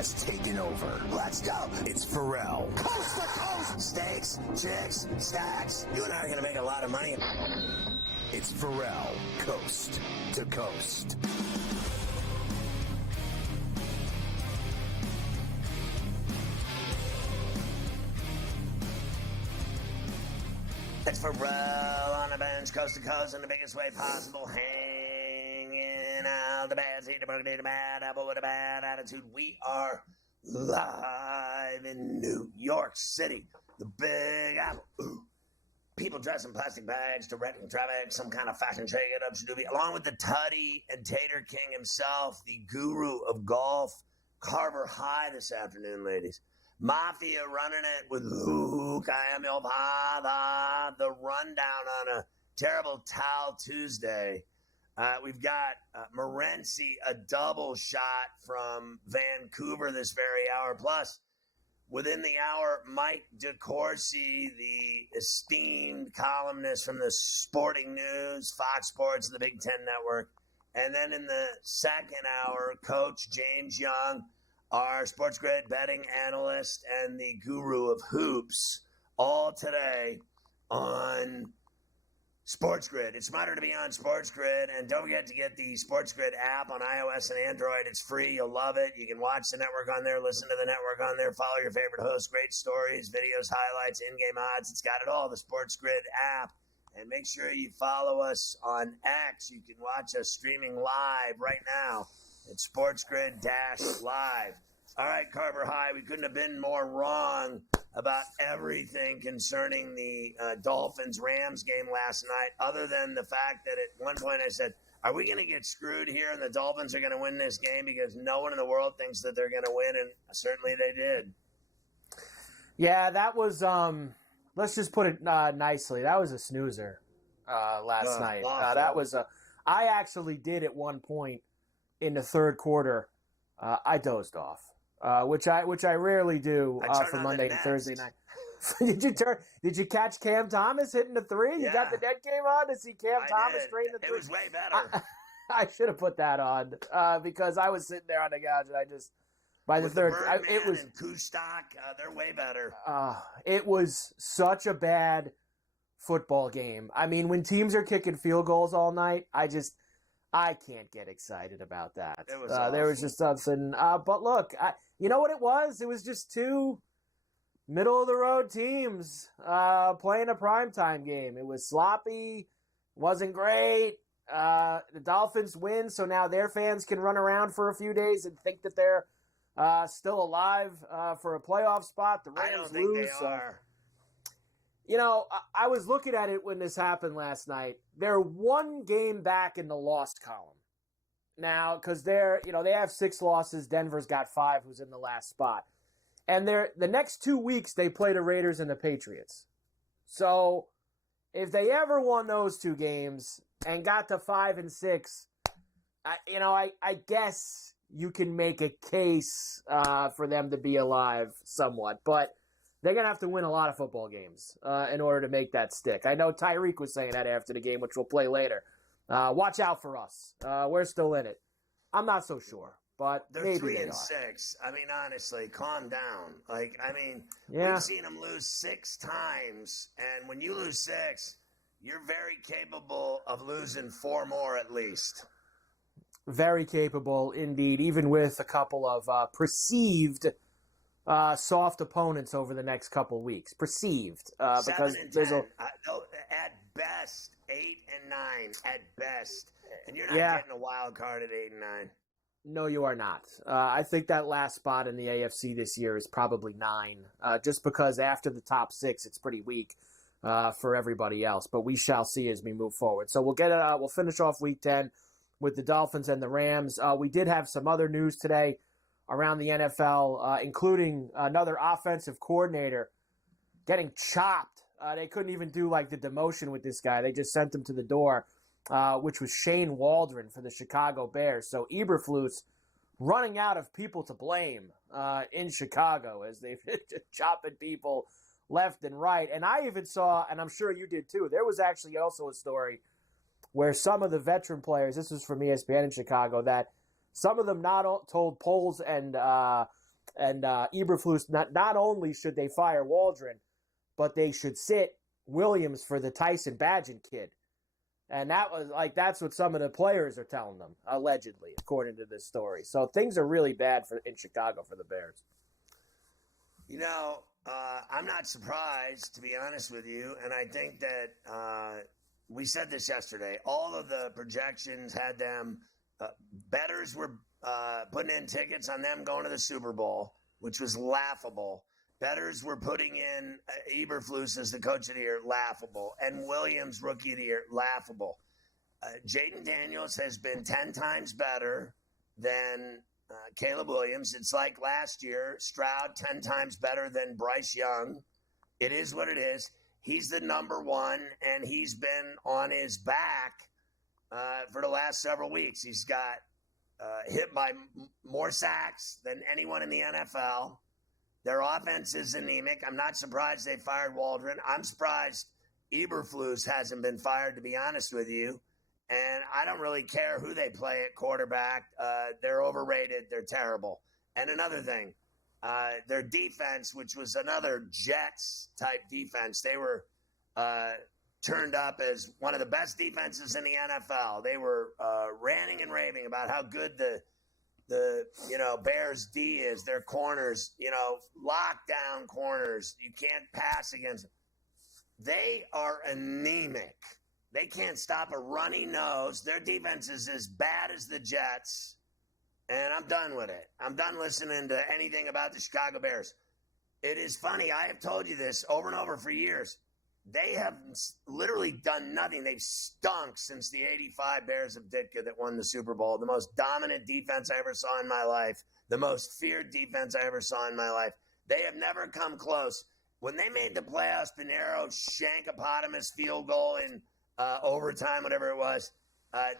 has taken over. Let's go. It's Ferrall. Coast to coast. Steaks, chicks, stacks. You and I are going to make a lot of money. It's Ferrall, coast to coast. It's Ferrall on the bench, coast to coast, in the biggest way possible. Hanging out the bad seat, the bad apple with a bad attitude. We are live in New York City, the Big Apple. Ooh. People dressed in plastic bags, directing traffic, some kind of fashion shake-it-up should be, along with the Tuddy and Tater King himself, the guru of golf, Carver High this afternoon, ladies. Mafia running it with Luke, I am your father. The rundown on a terrible Tal Tuesday. We've got Morency, a double shot from Vancouver this very hour. Plus, within the hour, Mike DeCourcy, the esteemed columnist from the Sporting News, Fox Sports, the Big Ten Network. And then in the second hour, Coach James Young, our SportsGrid betting analyst and the guru of hoops, all today on SportsGrid. It's smarter to be on SportsGrid, and don't forget to get the SportsGrid app on iOS and Android. It's free. You'll love it. You can watch the network on there, listen to the network on there, follow your favorite hosts, great stories, videos, highlights, in-game odds. It's got it all, the SportsGrid app. And make sure you follow us on X. You can watch us streaming live right now. It's SportsGrid-Live. All right, Carver High, we couldn't have been more wrong about everything concerning the Dolphins-Rams game last night, other than the fact that at one point I said, are we going to get screwed here and the Dolphins are going to win this game because no one in the world thinks that they're going to win, and certainly they did. Yeah, that was, let's just put it nicely, that was a snoozer last night. That was I actually did at one point in the third quarter, I dozed off, which I rarely do from Monday to Thursday night. Did you catch Cam Thomas hitting the three? You got the net game on to see Cam Thomas straighten the three? It was way better. I should have put that on because I was sitting there on the couch and I just by the With third, Birdman it was and Kustak, they're way better. It was such a bad football game. I mean, when teams are kicking field goals all night, I can't get excited about that. It was there was just something. But look, you know what it was? It was just two middle-of-the-road teams playing a primetime game. It was sloppy, wasn't great. The Dolphins win, so now their fans can run around for a few days and think that they're still alive for a playoff spot. The Rams I don't think lose. they are. You know, I was looking at it when this happened last night. They're one game back in the lost column now because they have 6 losses. Denver's got 5, who's in the last spot. And the next 2 weeks, they play the Raiders and the Patriots. So if they ever won those 2 games and got to 5 and 6, I guess you can make a case for them to be alive somewhat. But they're going to have to win a lot of football games in order to make that stick. I know Tyreek was saying that after the game, which we'll play later. Watch out for us. We're still in it. I'm not so sure, but they're maybe 3 they and are. 6. I mean, honestly, calm down. Yeah. We've seen them lose 6 times, and when you lose 6, you're very capable of losing 4 more at least. Very capable indeed, even with a couple of perceived soft opponents over the next couple weeks. Perceived. 7 because and there's 10. At best, 8 and 9 at best. And you're not getting a wild card at 8 and 9. No, you are not. I think that last spot in the AFC this year is probably 9, just because after the top 6, it's pretty weak for everybody else. But we shall see as we move forward. So we'll finish off Week 10 with the Dolphins and the Rams. We did have some other news today around the NFL, including another offensive coordinator getting chopped. They couldn't even do like the demotion with this guy. They just sent him to the door, which was Shane Waldron for the Chicago Bears. So Eberflus running out of people to blame in Chicago as they've chopping people left and right. And I even saw, and I'm sure you did too, there was actually also a story where some of the veteran players, this was from ESPN in Chicago, that some of them not told Poles and And Eberflus, not only should they fire Waldron, but they should sit Williams for the Tyson Badgett kid. And that's what some of the players are telling them, allegedly, according to this story. So things are really bad in Chicago for the Bears. I'm not surprised, to be honest with you. And I think that we said this yesterday. All of the projections had them, bettors were putting in tickets on them going to the Super Bowl, which was laughable. Bettors were putting in Eberflus as the coach of the year, laughable. And Williams, rookie of the year, laughable. Jaden Daniels has been 10 times better than Caleb Williams. It's like last year, Stroud 10 times better than Bryce Young. It is what it is. He's the number one, and he's been on his back for the last several weeks. He's got hit by more sacks than anyone in the NFL. Their offense is anemic. I'm not surprised they fired Waldron. I'm surprised Eberflus hasn't been fired, to be honest with you. And I don't really care who they play at quarterback. They're overrated. They're terrible. And another thing, their defense, which was another Jets-type defense, they were turned up as one of the best defenses in the NFL. They were ranting and raving about how good the Bears D is. Their corners, lockdown corners. You can't pass against them. They are anemic. They can't stop a runny nose. Their defense is as bad as the Jets, and I'm done with it. I'm done listening to anything about the Chicago Bears. It is funny. I have told you this over and over for years. They have literally done nothing. They've stunk since the 85 Bears of Ditka that won the Super Bowl. The most dominant defense I ever saw in my life. The most feared defense I ever saw in my life. They have never come close. When they made the playoffs, Pinero shankopotamus field goal in overtime, whatever it was,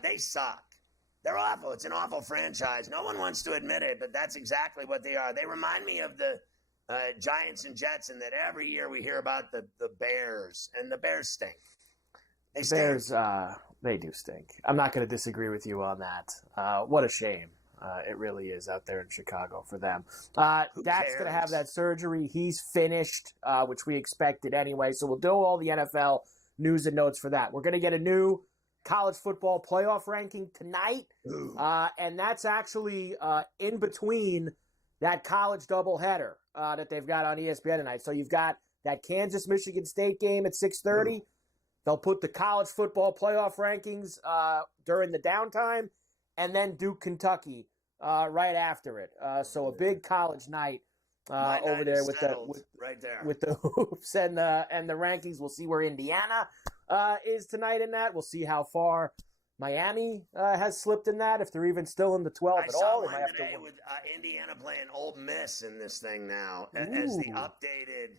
they suck. They're awful. It's an awful franchise. No one wants to admit it, but that's exactly what they are. They remind me of the Giants and Jets, and that every year we hear about the Bears, and the Bears stink. Bears, they do stink. I'm not going to disagree with you on that. What a shame. It really is out there in Chicago for them. Dak's going to have that surgery. He's finished, which we expected anyway. So we'll do all the NFL news and notes for that. We're going to get a new college football playoff ranking tonight, and that's actually in between that college doubleheader that they've got on ESPN tonight. So you've got that Kansas-Michigan State game at 6:30. They'll put the college football playoff rankings during the downtime, and then Duke-Kentucky right after it. So a big college night over there with the hoops and the rankings. We'll see where Indiana is tonight in that. We'll see how far Miami has slipped in that, if they're even still in the 12 at all. I saw one today with Indiana playing Ole Miss in this thing now as the updated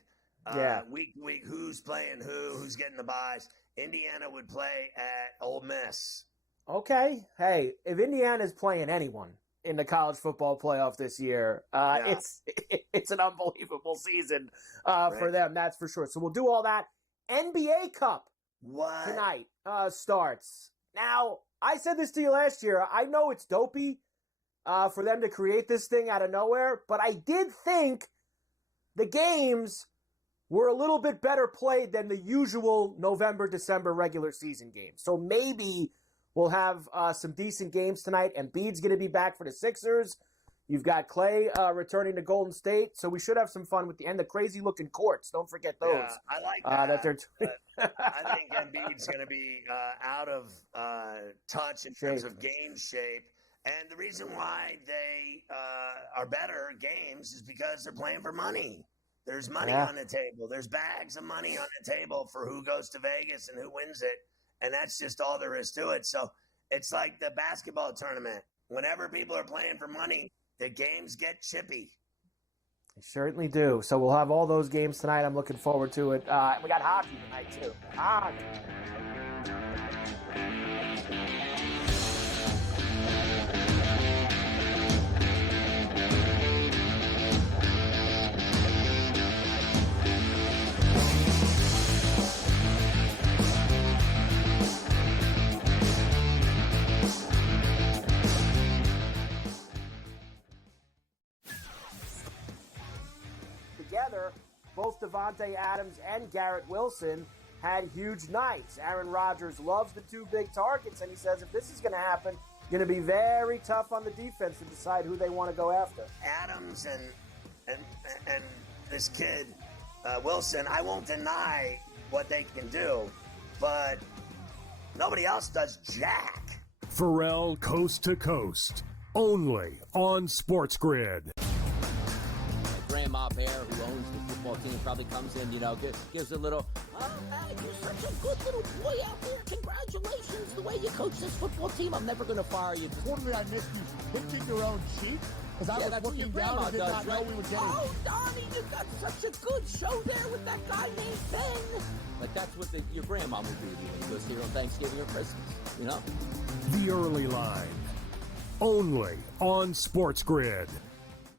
week to week. Who's playing who's getting the buys. Indiana would play at Ole Miss. Okay. Hey, if Indiana's playing anyone in the college football playoff this year, it's an unbelievable season for them, that's for sure. So we'll do all that. NBA Cup tonight starts. Now, I said this to you last year. I know it's dopey for them to create this thing out of nowhere, but I did think the games were a little bit better played than the usual November, December regular season games. So maybe we'll have some decent games tonight. Embiid's going to be back for the Sixers. You've got Clay returning to Golden State, so we should have some fun with the crazy-looking courts. Don't forget those. Yeah, I like that. I think Embiid's going to be out of touch in terms of game shape. And the reason why they are better games is because they're playing for money. There's money on the table. There's bags of money on the table for who goes to Vegas and who wins it. And that's just all there is to it. So it's like the basketball tournament. Whenever people are playing for money, the games get chippy. They certainly do. So we'll have all those games tonight. I'm looking forward to it. We got hockey tonight, too. Hockey. together, both Devontae Adams and Garrett Wilson had huge nights. Aaron Rodgers loves the two big targets, and he says if this is going to happen, it's going to be very tough on the defense to decide who they want to go after. Adams and this kid, Wilson, I won't deny what they can do, but nobody else does jack. Ferrall Coast to Coast, only on SportsGrid. Grandma Bear, who owns the football team, probably comes in, gives a little, oh, man, you're such a good little boy out there. Congratulations, the way you coach this football team. I'm never going to fire you. Fortunately, I missed you pinching your own cheek because I was looking down and did not know we were getting. Oh, Donnie, you got such a good show there with that guy named Ben. But that's what your grandma would do to you when he goes here on Thanksgiving or Christmas, The Early Line, only on SportsGrid.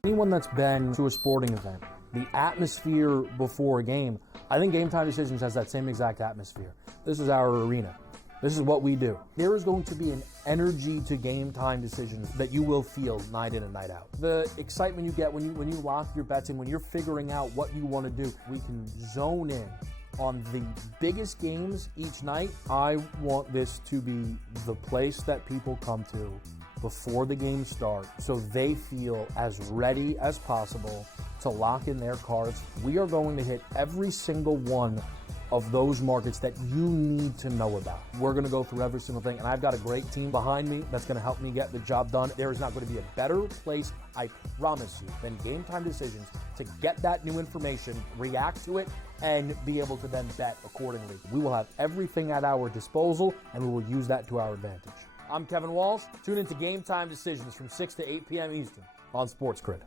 Anyone that's been to a sporting event, the atmosphere before a game, I think Game Time Decisions has that same exact atmosphere. This is our arena. This is what we do. There is going to be an energy to Game Time Decisions that you will feel night in and night out. The excitement you get when you lock your bets in, when you're figuring out what you want to do, we can zone in on the biggest games each night. I want this to be the place that people come to before the games start so they feel as ready as possible to lock in their cards. We are going to hit every single one of those markets that you need to know about. We're going to go through every single thing, and I've got a great team behind me that's going to help me get the job done. There is not going to be a better place, I promise you, than Game Time Decisions to get that new information, react to it, and be able to then bet accordingly. We will have everything at our disposal, and we will use that to our advantage. I'm Kevin Walsh. Tune into Game Time Decisions from 6 to 8 p.m. Eastern on SportsGrid.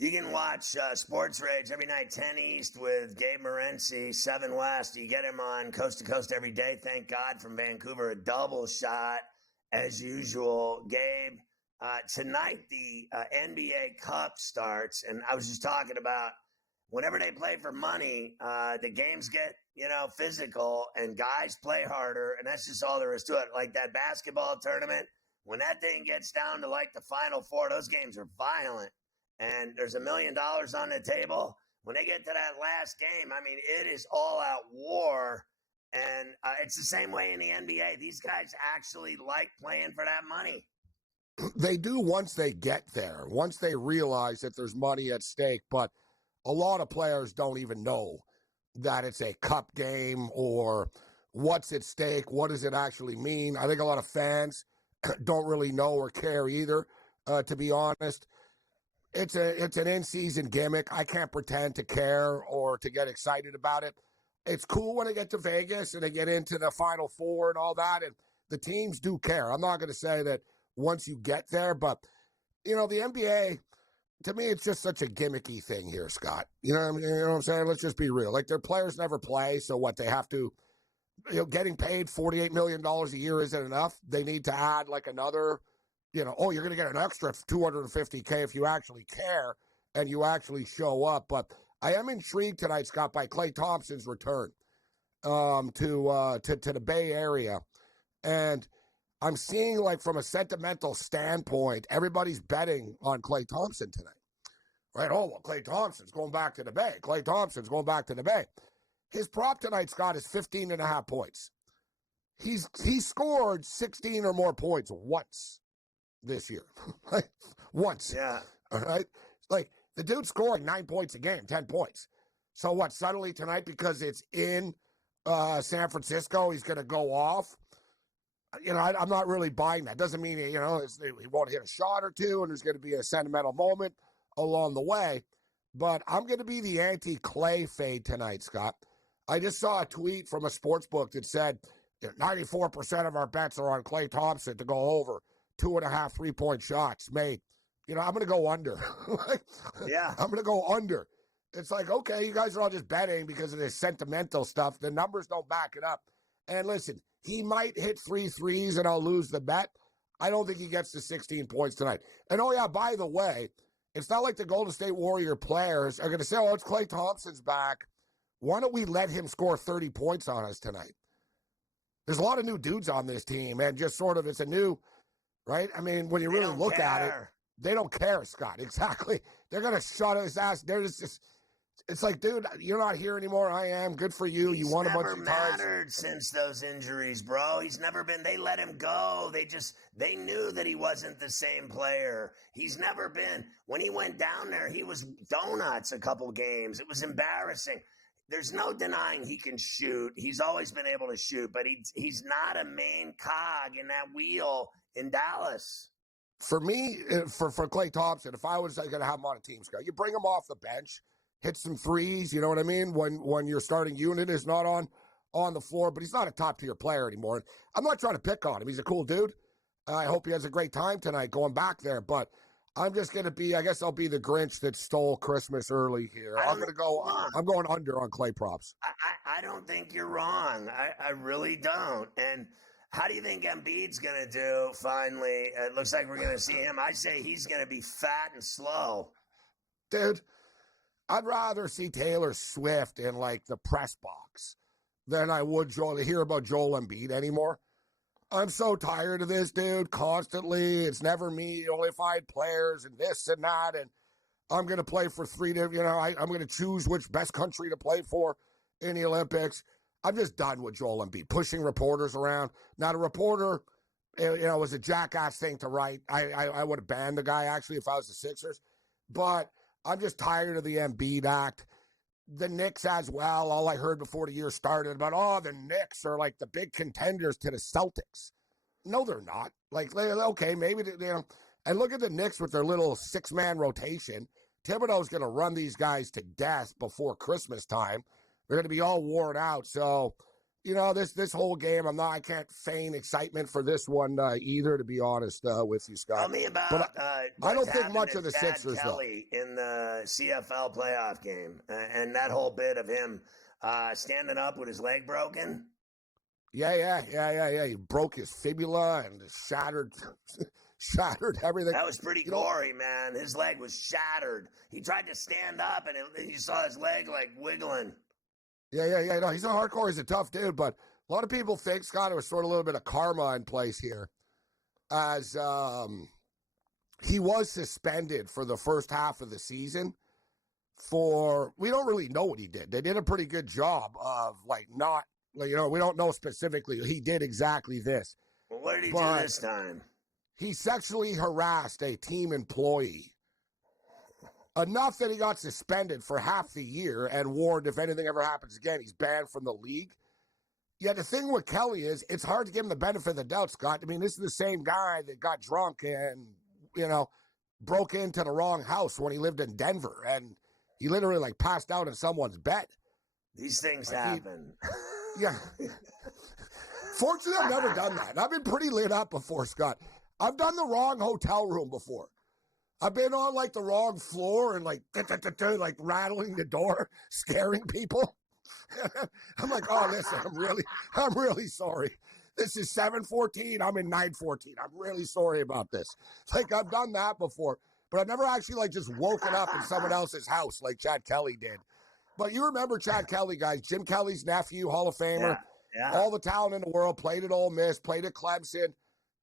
You can watch Sports Rage every night, 10 East with Gabe Morency, 7 West. You get him on Coast to Coast every day. Thank God, from Vancouver, a double shot as usual. Gabe, tonight the NBA Cup starts, and I was just talking about whenever they play for money, the games get, physical, and guys play harder, and that's just all there is to it. Like that basketball tournament, when that thing gets down to like the Final Four, those games are violent. And there's $1 million on the table. When they get to that last game, I mean, it is all-out war. And it's the same way in the NBA. These guys actually like playing for that money. They do once they get there, once they realize that there's money at stake. But a lot of players don't even know that it's a cup game or what's at stake. What does it actually mean? I think a lot of fans don't really know or care either, to be honest. It's an in-season gimmick. I can't pretend to care or to get excited about it. It's cool when they get to Vegas and they get into the Final Four and all that, and the teams do care. I'm not going to say that once you get there, but, the NBA, to me, it's just such a gimmicky thing here, Scott. You know what I'm saying? Let's just be real. Like, their players never play, so what, they have to, getting paid $48 million a year isn't enough. They need to add, like, another, you're going to get an extra $250K if you actually care and you actually show up. But I am intrigued tonight, Scott, by Klay Thompson's return to the Bay Area. And I'm seeing, like, from a sentimental standpoint, everybody's betting on Klay Thompson tonight. Right? Oh, well, Klay Thompson's going back to the Bay. Klay Thompson's going back to the Bay. His prop tonight, Scott, is 15.5 points. He scored 16 or more points once this year. Once. Yeah. All right? Like, the dude's scoring 9 points a game, 10 points. So what, suddenly tonight, because it's in San Francisco, he's going to go off? I'm not really buying that. Doesn't mean, he won't hit a shot or two, and there's going to be a sentimental moment along the way. But I'm going to be the anti-Klay fade tonight, Scott. I just saw a tweet from a sports book that said 94% of our bets are on Klay Thompson to go over 2.5 3-point shots made. I'm going to go under. Yeah. I'm going to go under. It's like, okay, you guys are all just betting because of this sentimental stuff. The numbers don't back it up. And listen, He might hit 3 threes and I'll lose the bet. I don't think he gets to 16 points tonight. And oh yeah, by the way, it's not like the Golden State Warrior players are going to say, oh, it's Klay Thompson's back. Why don't we let him score 30 points on us tonight? There's a lot of new dudes on this team, and just sort of it's a new, right? I mean, when you really look at it, they don't care, Scott. Exactly. They're going to shut his ass. They're just it's like, dude, you're not here anymore. I am. Good for you. You won a bunch of times. He's never mattered since those injuries, bro. He's never been. They let him go. They knew that he wasn't the same player. He's never been. When he went down there, he was donuts a couple games. It was embarrassing. There's no denying he can shoot. He's always been able to shoot, but he's not a main cog in that wheel in Dallas. For me, for Klay Thompson, if I was going to have him on a team, Scott, you bring him off the bench, hit some threes, you know what I mean? When your starting unit is not on the floor, but he's not a top-tier player anymore. I'm not trying to pick on him. He's a cool dude. I hope he has a great time tonight going back there, but I'm just going to be, I guess I'll be the Grinch that stole Christmas early here. I'm going under on Klay props. I don't think you're wrong. I really don't. And how do you think Embiid's going to do finally? It looks like we're going to see him. I say he's going to be fat and slow. Dude, I'd rather see Taylor Swift in like the press box than I would hear about Joel Embiid anymore. I'm so tired of this, dude, constantly. It's never me, only five players and this and that, and I'm going to play for I'm going to choose which best country to play for in the Olympics. I'm just done with Joel Embiid, pushing reporters around. Now, the reporter, was a jackass thing to write. I would have banned the guy, actually, if I was the Sixers. But I'm just tired of the Embiid act. The Knicks as well. All I heard before the year started about, the Knicks are like the big contenders to the Celtics. No, they're not. Like, okay, maybe, and look at the Knicks with their little 6-man rotation. Thibodeau's going to run these guys to death before Christmas time. They're going to be all worn out. So, this whole game, I can't feign excitement for this one either, to be honest with you, Scott. Tell me about I don't think much of the Sixers, Kelly, though. In the CFL playoff game, and that whole bit of him standing up with his leg broken. Yeah. He broke his fibula and shattered everything. That was pretty gory, man. His leg was shattered. He tried to stand up, and you saw his leg like wiggling. Yeah. No, he's a hardcore. He's a tough dude, but a lot of people think, Scott, it was sort of a little bit of karma in place here, as he was suspended for the first half of the season we don't really know what he did. They did a pretty good job of we don't know specifically. He did exactly this. Well, what did he do this time? He sexually harassed a team employee. Enough that he got suspended for half the year and warned if anything ever happens again, he's banned from the league. Yeah, the thing with Kelly is it's hard to give him the benefit of the doubt, Scott. I mean, this is the same guy that got drunk and, broke into the wrong house when he lived in Denver. And he literally, passed out in someone's bed. These things happen. Yeah. Fortunately, I've never done that. I've been pretty lit up before, Scott. I've done the wrong hotel room before. I've been on the wrong floor and rattling the door, scaring people. I'm like, listen, I'm really sorry. This is 7:14. I'm in 9:14. I'm really sorry about this. I've done that before, but I've never actually just woken up in someone else's house like Chad Kelly did. But you remember Chad Kelly, guys, Jim Kelly's nephew, Hall of Famer, all the talent in the world, played at Ole Miss, played at Clemson.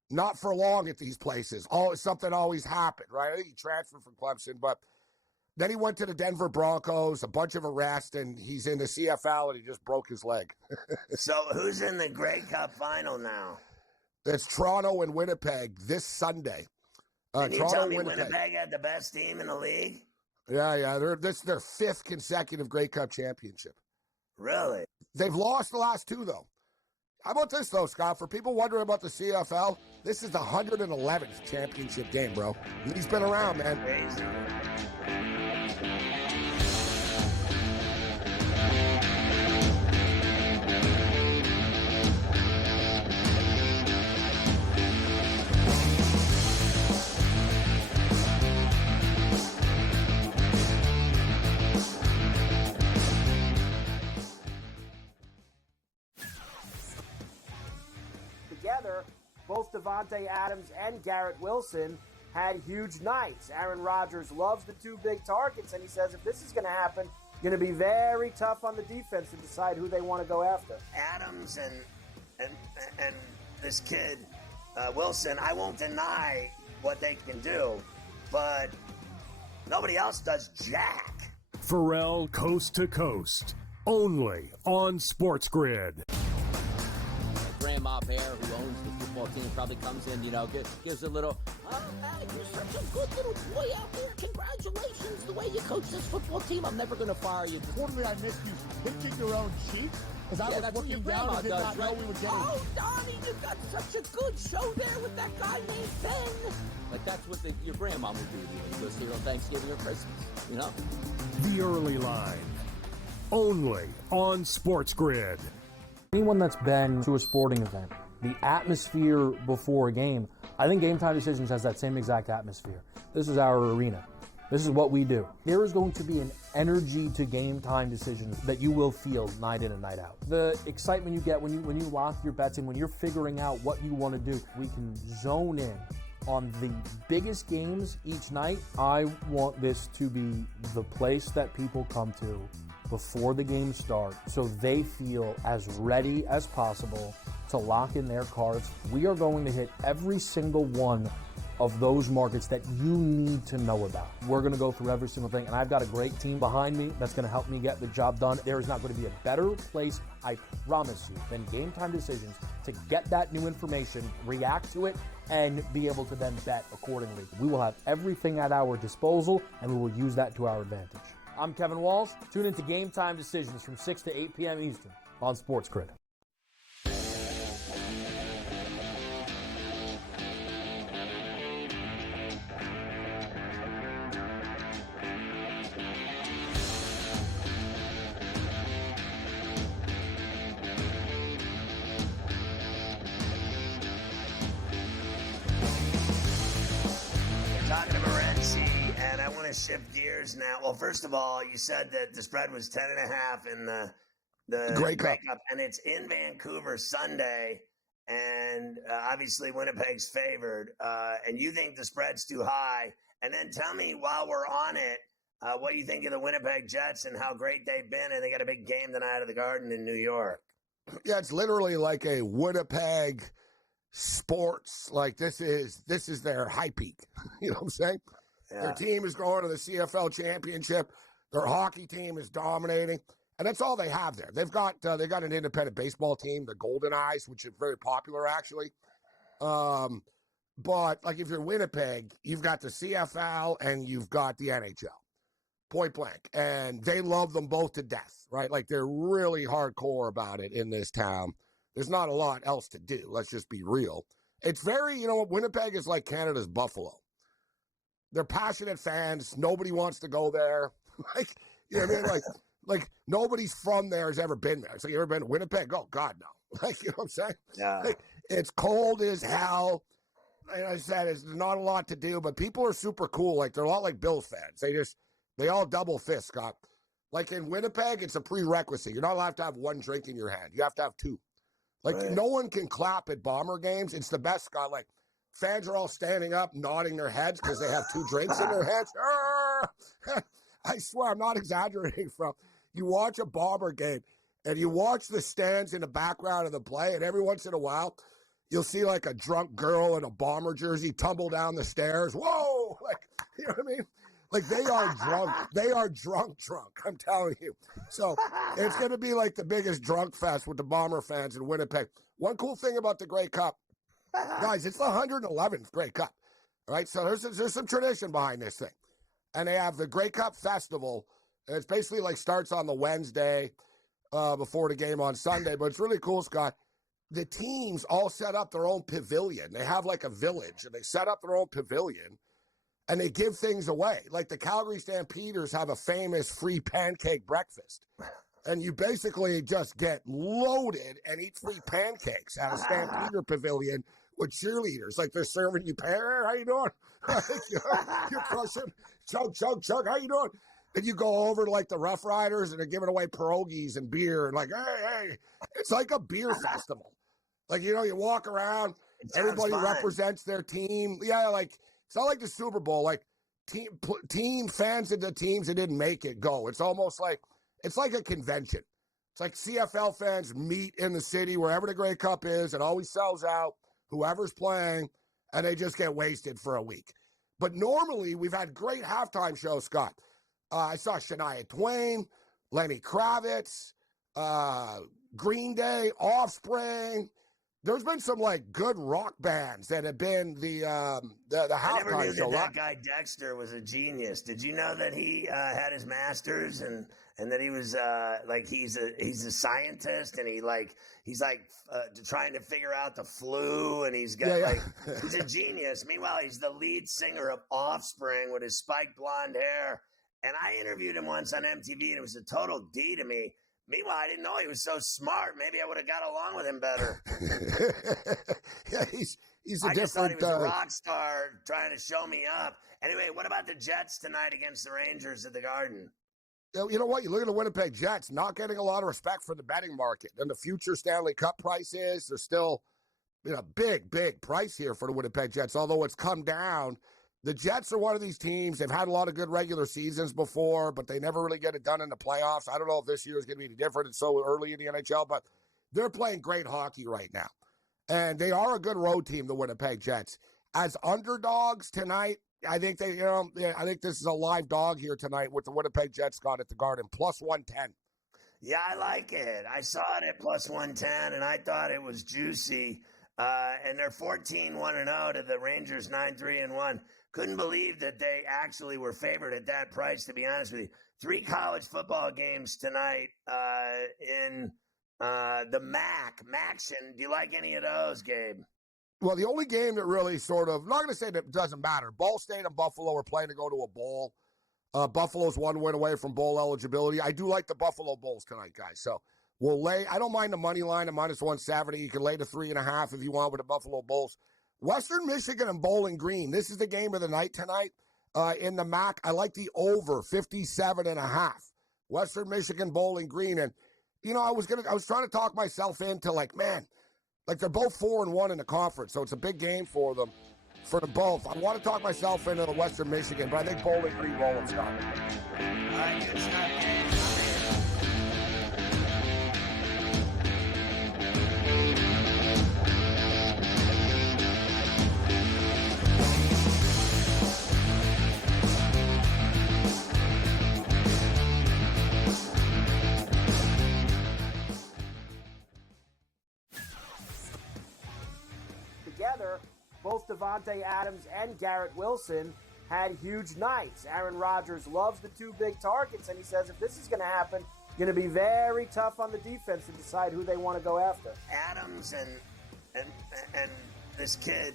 Not for long at these places. Something always happened, right? I think he transferred from Clemson, but then he went to the Denver Broncos, a bunch of arrests, and he's in the CFL, and he just broke his leg. So who's in the Grey Cup final now? It's Toronto and Winnipeg this Sunday. Can you tell me Winnipeg had the best team in the league? Yeah. This is their 5th consecutive Grey Cup championship. Really? They've lost the last 2, though. How about this, though, Scott? For people wondering about the CFL, this is the 111th championship game, bro. He's been around, man. Crazy. together, both Devontae Adams and Garrett Wilson had huge nights. Aaron Rodgers loves the two big targets, and he says if this is going to happen, it's going to be very tough on the defense to decide who they want to go after. Adams and this kid, Wilson, I won't deny what they can do, but nobody else does jack. Ferrall Coast to Coast, only on SportsGrid. Grandma Bear, who owns the football team, probably comes in, gives a little, oh, man, you're such a good little boy out there. Congratulations, the way you coach this football team. I'm never going to fire you. Quarterly, I missed you pinching your own cheek as I was looking down and did not know we were getting. Oh, Donnie, you got such a good show there with that guy named Ben. Like, that's what your grandma would do when you go see her on Thanksgiving or Christmas, The Early Line, only on SportsGrid. Anyone that's been to a sporting event, the atmosphere before a game, I think Game Time Decisions has that same exact atmosphere. This is our arena. This is what we do. There is going to be an energy to Game Time Decisions that you will feel night in and night out. The excitement you get when you lock your bets in, when you're figuring out what you want to do, we can zone in on the biggest games each night. I want this to be the place that people come to before the game starts so they feel as ready as possible to lock in their cards. We are going to hit every single one of those markets that you need to know about. We're going to go through every single thing, and I've got a great team behind me that's going to help me get the job done. There is not going to be a better place, I promise you, than Game Time Decisions to get that new information, react to it, and be able to then bet accordingly. We will have everything at our disposal, and we will use that to our advantage. I'm Kevin Walsh. Tune into Game Time Decisions from 6 to 8 p.m. Eastern on SportsGrid. Shift gears now. Well, first of all, you said that the spread was 10.5 in the Grey Cup, and it's in Vancouver Sunday, and obviously Winnipeg's favored. And you think the spread's too high? And then tell me while we're on it, what you think of the Winnipeg Jets and how great they've been, and they got a big game tonight at the Garden in New York. Yeah, it's literally like a Winnipeg sports. Like this is their high peak. You know what I'm saying? Yeah. Their team is going to the CFL championship. Their hockey team is dominating, and that's all they have there. They've got an independent baseball team, the Golden Eyes, which is very popular actually. But like if you're Winnipeg, you've got the CFL and you've got the NHL, point blank, and they love them both to death, right? Like they're really hardcore about it in this town. There's not a lot else to do. Let's just be real. It's very, Winnipeg is like Canada's Buffalo. They're passionate fans. Nobody wants to go there. Like, you know what I mean? Like nobody's from there has ever been there. It's like, you ever been to Winnipeg? Oh, God, no. Like, you know what I'm saying? Yeah. Like, it's cold as hell. Like I said, there's not a lot to do, but people are super cool. Like, they're a lot like Bills fans. They all double fist, Scott. Like, in Winnipeg, it's a prerequisite. You're not allowed to have one drink in your hand. You have to have two. Like, right. No one can clap at Bomber games. It's the best, Scott. Like, fans are all standing up, nodding their heads because they have two drinks in their hands. I swear, I'm not exaggerating. You watch a Bomber game, and you watch the stands in the background of the play, and every once in a while, you'll see like a drunk girl in a Bomber jersey tumble down the stairs. Whoa! Like, you know what I mean? Like, they are drunk. They are drunk. I'm telling you. So it's going to be like the biggest drunk fest with the Bomber fans in Winnipeg. One cool thing about the Grey Cup, guys, it's the 111th Grey Cup, all right? So there's some tradition behind this thing. And they have the Grey Cup Festival, and it's basically like starts on the Wednesday before the game on Sunday. But it's really cool, Scott. The teams all set up their own pavilion. They have like a village, and they set up their own pavilion, and they give things away. Like the Calgary Stampeders have a famous free pancake breakfast. And you basically just get loaded and eat free pancakes at a Stampeder pavilion with cheerleaders. Like they're serving you, how you doing? You're crushing, chug, how you doing? And you go over to like the Rough Riders and they're giving away pierogies and beer and like, hey, it's like a beer festival. Like, you walk around, everybody represents their team. Yeah, like, it's not like the Super Bowl. Like, team fans of the teams that didn't make it go. It's almost like, it's like a convention. It's like CFL fans meet in the city wherever the Grey Cup is. It always sells out, whoever's playing, and they just get wasted for a week. But normally, we've had great halftime shows, Scott. I saw Shania Twain, Lenny Kravitz, Green Day, Offspring. There's been some like good rock bands that have been the halftime show. I never knew that guy Dexter was a genius. Did you know that he had his master's and that he was he's a scientist and he's trying to figure out the flu and he's got he's a genius. Meanwhile, he's the lead singer of Offspring with his spiked blonde hair. And I interviewed him once on MTV and it was a total D to me. Meanwhile, I didn't know he was so smart. Maybe I would have got along with him better. Yeah, he's a I different. just thought he was a rock star trying to show me up. Anyway, what about the Jets tonight against the Rangers at the Garden? You know what? You look at the Winnipeg Jets, not getting a lot of respect for the betting market. And the future Stanley Cup price is, there's still big price here for the Winnipeg Jets, although it's come down. The Jets are one of these teams. They've had a lot of good regular seasons before, but they never really get it done in the playoffs. I don't know if this year is going to be any different. It's so early in the NHL, but they're playing great hockey right now. And they are a good road team, the Winnipeg Jets. As underdogs tonight, I think I think this is a live dog here tonight with the Winnipeg Jets, Scott, at the Garden, plus 110. Yeah, I like it. I saw it at plus 110, and I thought it was juicy. And they're 14-1-0 to the Rangers 9-3-1. Couldn't believe that they actually were favored at that price, to be honest with you. 3 college football games tonight in the MAC-tion. Do you like any of those, Gabe? Well, the only game that really sort of, not going to say that it doesn't matter. Ball State and Buffalo are playing to go to a bowl. Buffalo's 1 win away from bowl eligibility. I do like the Buffalo Bulls tonight, guys. So we'll lay, I don't mind the money line at minus 170. You can lay the 3.5 if you want with the Buffalo Bulls. Western Michigan and Bowling Green. This is the game of the night tonight in the MAC. I like the over 57.5. Western Michigan, Bowling Green. And, I was trying to talk myself into they're both 4-1 in the conference. So it's a big game for them both. I want to talk myself into the Western Michigan, but I think Bowling Green rolling, Scott. All right, good stuff. Together, both Devontae Adams and Garrett Wilson had huge nights. Aaron Rodgers loves the 2 big targets, and he says if this is going to happen, it's going to be very tough on the defense to decide who they want to go after. Adams and this kid,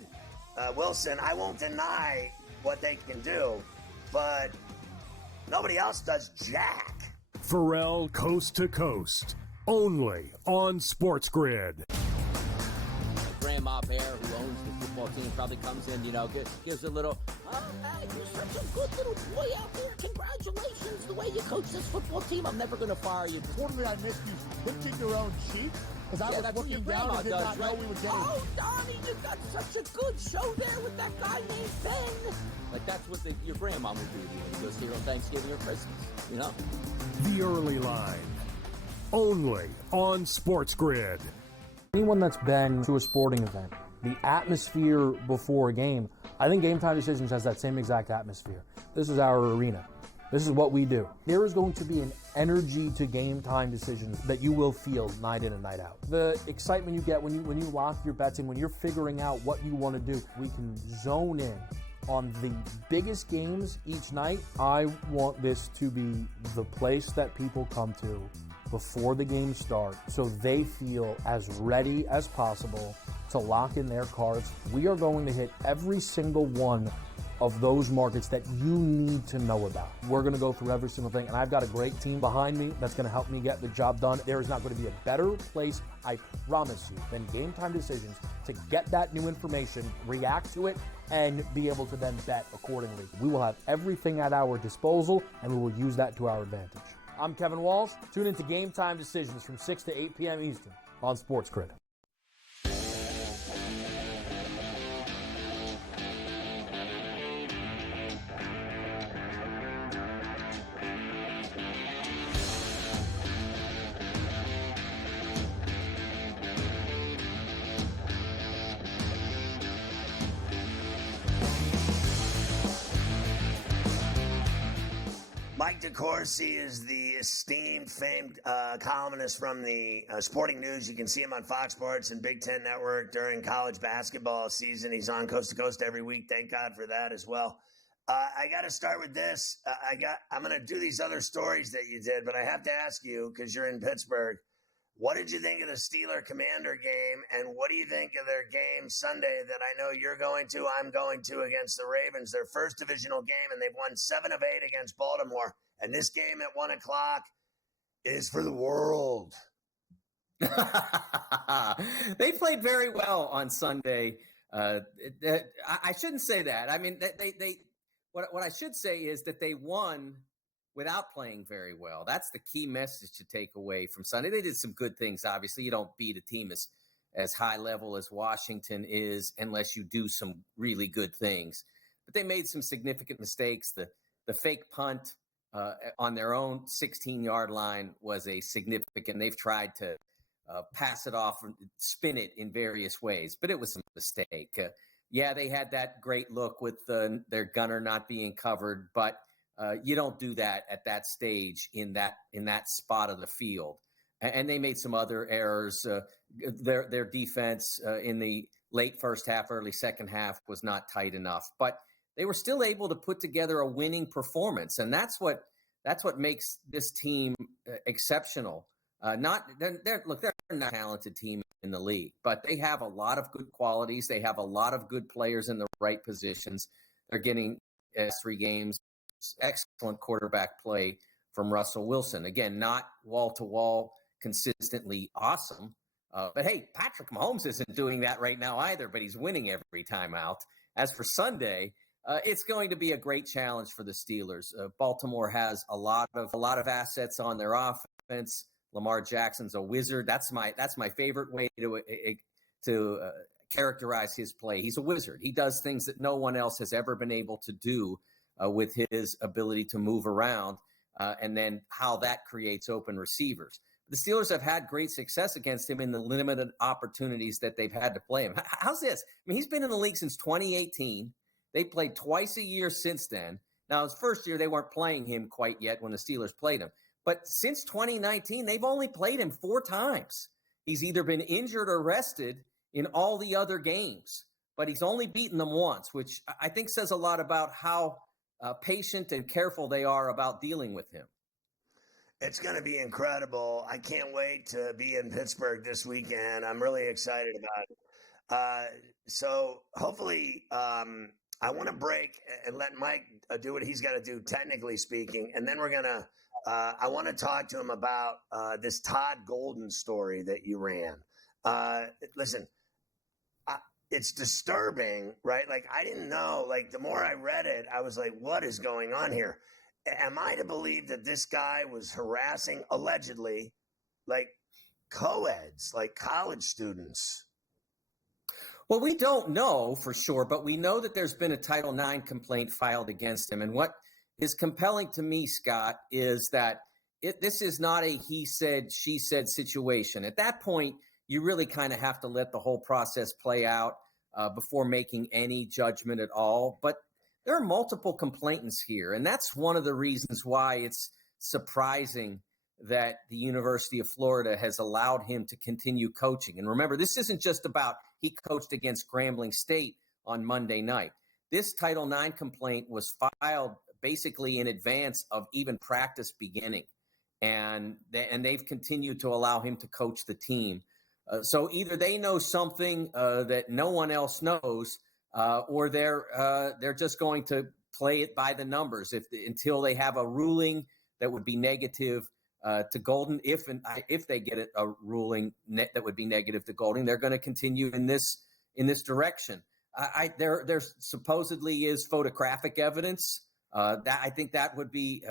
Wilson, I won't deny what they can do, but nobody else does jack. Ferrall Coast to Coast, only on SportsGrid. Grandma Bear, who owns the football team, probably comes in, gives a little, oh, man, you're such a good little boy out there. Congratulations, the way you coach this football team. I'm never going to fire you. Quarterly, I missed you pinching your own cheek. As I was looking down and did not know we were getting. Oh, Donnie, you got such a good show there with that guy named Ben. Like, that's what your grandma would do to you when you go see her on Thanksgiving or Christmas, The Early Line, only on SportsGrid. Anyone that's been to a sporting event, the atmosphere before a game, I think Game Time Decisions has that same exact atmosphere. This is our arena. This is what we do. There is going to be an energy to Game Time Decisions that you will feel night in and night out. The excitement you get when you lock your bets in, when you're figuring out what you want to do, we can zone in on the biggest games each night. I want this to be the place that people come to before the game starts so they feel as ready as possible to lock in their cards. We are going to hit every single one of those markets that you need to know about. We're going to go through every single thing, and I've got a great team behind me that's going to help me get the job done. There is not going to be a better place, I promise you, than Game Time Decisions to get that new information, react to it, and be able to then bet accordingly. We will have everything at our disposal, and we will use that to our advantage. I'm Kevin Walsh. Tune into Game Time Decisions from 6 to 8 p.m. Eastern on SportsGrid. Mike DeCourcy is the esteemed, famed columnist from the Sporting News. You can see him on Fox Sports and Big Ten Network during college basketball season. He's on Coast to Coast every week. Thank God for that as well. I got to start with this. I'm going to do these other stories that you did, but I have to ask you, because you're in Pittsburgh, what did you think of the Steeler-Commander game, and what do you think of their game Sunday that I know you're going to, I'm going to, against the Ravens, their first divisional game, and they've won 7 of 8 against Baltimore, and this game at 1 o'clock is for the world. They played very well on Sunday. I shouldn't say that. I mean, what I should say is that they won without playing very well. That's the key message to take away from Sunday. They did some good things, obviously. You don't beat a team as high level as Washington is unless you do some really good things. But they made some significant mistakes. The fake punt on their own 16-yard line was a significant. They've tried to pass it off and spin it in various ways, but it was a mistake. They had that great look with their gunner not being covered, but you don't do that at that stage in that spot of the field. And they made some other errors. Their defense in the late first half, early second half was not tight enough, but they were still able to put together a winning performance. And that's what makes this team exceptional. They're not a talented team in the league, but they have a lot of good qualities. They have a lot of good players in the right positions. They're getting 3 games. Excellent quarterback play from Russell Wilson. Again, not wall-to-wall consistently awesome. But hey, Patrick Mahomes isn't doing that right now either, but he's winning every time out. As for Sunday, it's going to be a great challenge for the Steelers. Baltimore has a lot of assets on their offense. Lamar Jackson's a wizard. That's my favorite way to characterize his play. He's a wizard. He does things that no one else has ever been able to do with his ability to move around, and then how that creates open receivers. The Steelers have had great success against him in the limited opportunities that they've had to play him. How's this? I mean, he's been in the league since 2018. They played twice a year since then. Now, his first year, they weren't playing him quite yet when the Steelers played him. But since 2019, they've only played him 4 times. He's either been injured or rested in all the other games, but he's only beaten them once, which I think says a lot about how patient and careful they are about dealing with him. It's going to be incredible. I can't wait to be in Pittsburgh this weekend. I'm really excited about it. So hopefully I want to break and let Mike do what he's got to do, technically speaking. And then we're going to I want to talk to him about this Todd Golden story that you ran. Listen, it's disturbing, right? Like, I didn't know. Like, the more I read it, I was like, what is going on here? Am I to believe that this guy was harassing, allegedly, like co-eds, like college students? Well, we don't know for sure, but we know that there's been a Title IX complaint filed against him. And what is compelling to me, Scott, is that this is not a he said, she said situation. At that point, you really kind of have to let the whole process play out before making any judgment at all. But there are multiple complainants here, and that's one of the reasons why it's surprising that the University of Florida has allowed him to continue coaching. And remember, this isn't just about he coached against Grambling State on Monday night. This Title IX complaint was filed basically in advance of even practice beginning, and they've continued to allow him to coach the team. So either they know something that no one else knows, or they're just going to play it by the numbers until they have a ruling that would be negative to Golden. If they get a ruling that would be negative to Golden, they're going to continue in this direction. There supposedly is photographic evidence. That I think that would be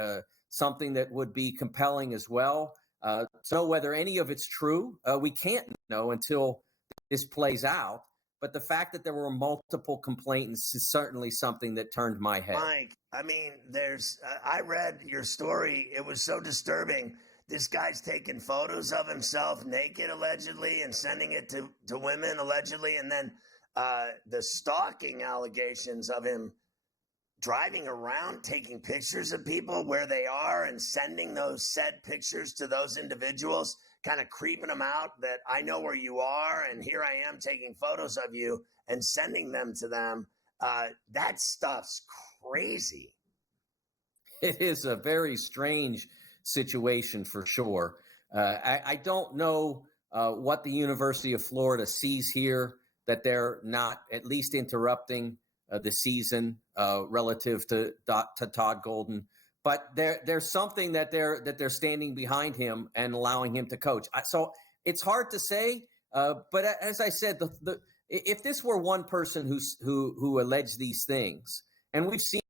something that would be compelling as well. So whether any of it's true, we can't know until this plays out. But the fact that there were multiple complainants is certainly something that turned my head. Mike, I mean, I read your story. It was so disturbing. This guy's taking photos of himself naked, allegedly, and sending it to women, allegedly. And then the stalking allegations of him driving around taking pictures of people where they are and sending those said pictures to those individuals, kind of creeping them out that I know where you are and here I am taking photos of you and sending them to them. That stuff's crazy. It is a very strange situation for sure. I don't know what the University of Florida sees here that they're not at least interrupting the season relative to Todd Golden, but there's something that they're standing behind him and allowing him to coach. So it's hard to say, but as I said, if this were one person who alleged these things, and we've seen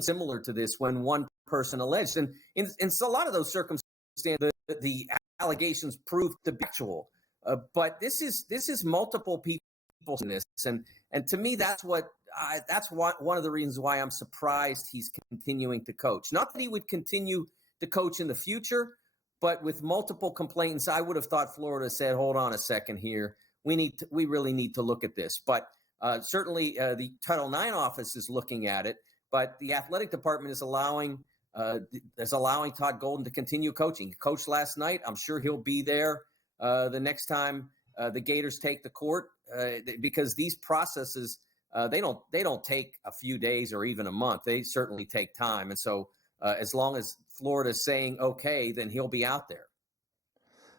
similar to this when one person alleged, and in a lot of those circumstances, the allegations proved to be actual. But this is multiple people in this, and to me, that's one of the reasons why I'm surprised he's continuing to coach. Not that he would continue to coach in the future, but with multiple complaints, I would have thought Florida said, "Hold on a second here. We really need to look at this." But certainly, the Title IX office is looking at it. But the athletic department is allowing Todd Golden to continue coaching. He coached last night. I'm sure he'll be there the next time the Gators take the court, because these processes they don't take a few days or even a month. They certainly take time. And so as long as Florida's saying okay, then he'll be out there.